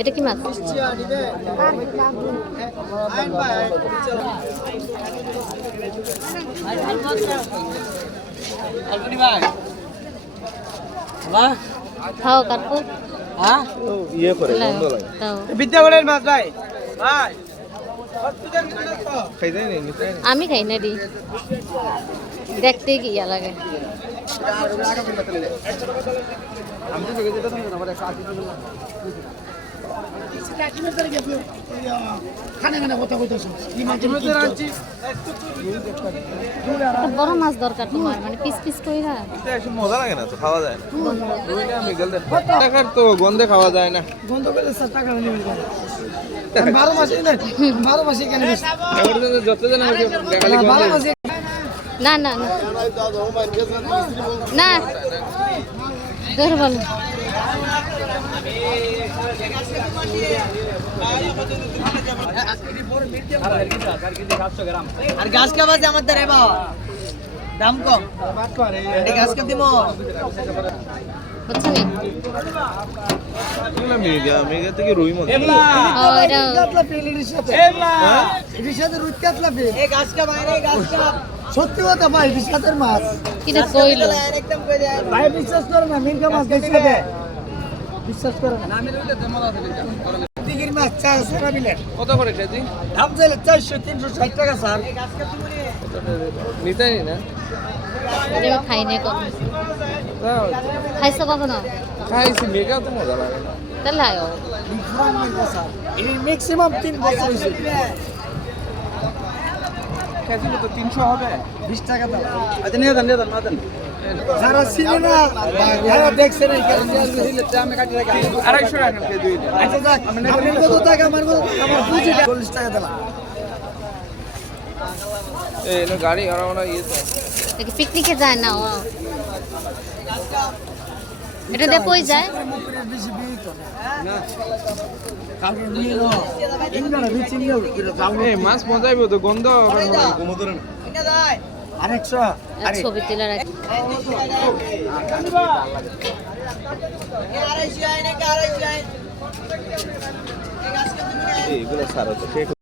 এটা কি মাছ? খাও কাটবো। হ্যাঁ ইয়ে করে গন্ধ লাগে। বিদ্যাগড়ের মাছ ভাই ভাই আমি খাই না রে, দেখতে কি ইয়া লাগে। বড় মাছ দরকার তোমার, মানে পিস পিস কইরা। মজা লাগে না তো, খাওয়া যায় না। টাকার তো গন্ধে খাওয়া যায় না। গন্ধ পেলে টাকা নিয়ে 12 মাসে না, 12 মাসে কেন যত জন 12 মাসে না না না না ধর বলো। আর গাছ কা বাজে আমাদের রে বাবা দাম কম এই গাছ কা দিমো বুঝছো নি? মেঘা থেকে রুই মাছ। কাতলা পেলির সাথে এর সাথে রুই কাতলা পেল এই গাছ কা বাইরে গাছ কা সত্যি কথা ভাই বিশ্বাসের মাছ কিটা কইলো একদম কই দেয় ভাই বিশ্বাস করে না মির্গা মাছ দেখছে দে বিশ্বাস করে না আমি রুইতে তেমন আছে টিকির মাছ 400 টাকা বিলে কত করে কেজি? দাম চাইলে 400 360 টাকা স্যার এই গাছ কা তুমি নিতেই না। এটা আমি খাই না কখনো। খাইছো কখনো? খাইছি, মেঘা তো মজা লাগে না। তাহলে আয়ো। এই ম্যাক্সিমাম 3 বছর হইছে কেজি তো 300 হবে। 20 টাকা দাও আচ্ছা নিয়ে দেন মাদেন যারা চিনে না যারা দেখছে না কেন দিলে আমি কাটি রাখি 250 টাকা কেজি। আচ্ছা যাক আপনি কত টাকা আমার 40 টাকা দিলাম এই নো গাড়ি আর আমরা ইয়ে তো দেখি পিকনিকে যায় না ও। এটা দিয়ে কই যায়? বেশি বিয়ে তো না কাউকে নিয়ে নো ইন্দ্রা বিচ নিয়ে যাও এই মাছ মজাইবো তো, গন্ধ হবে না, গন্ধ ধরে না। এটা দাই আরেকশো আরে ছবি তুলে রাখ। এইগুলো সারা তো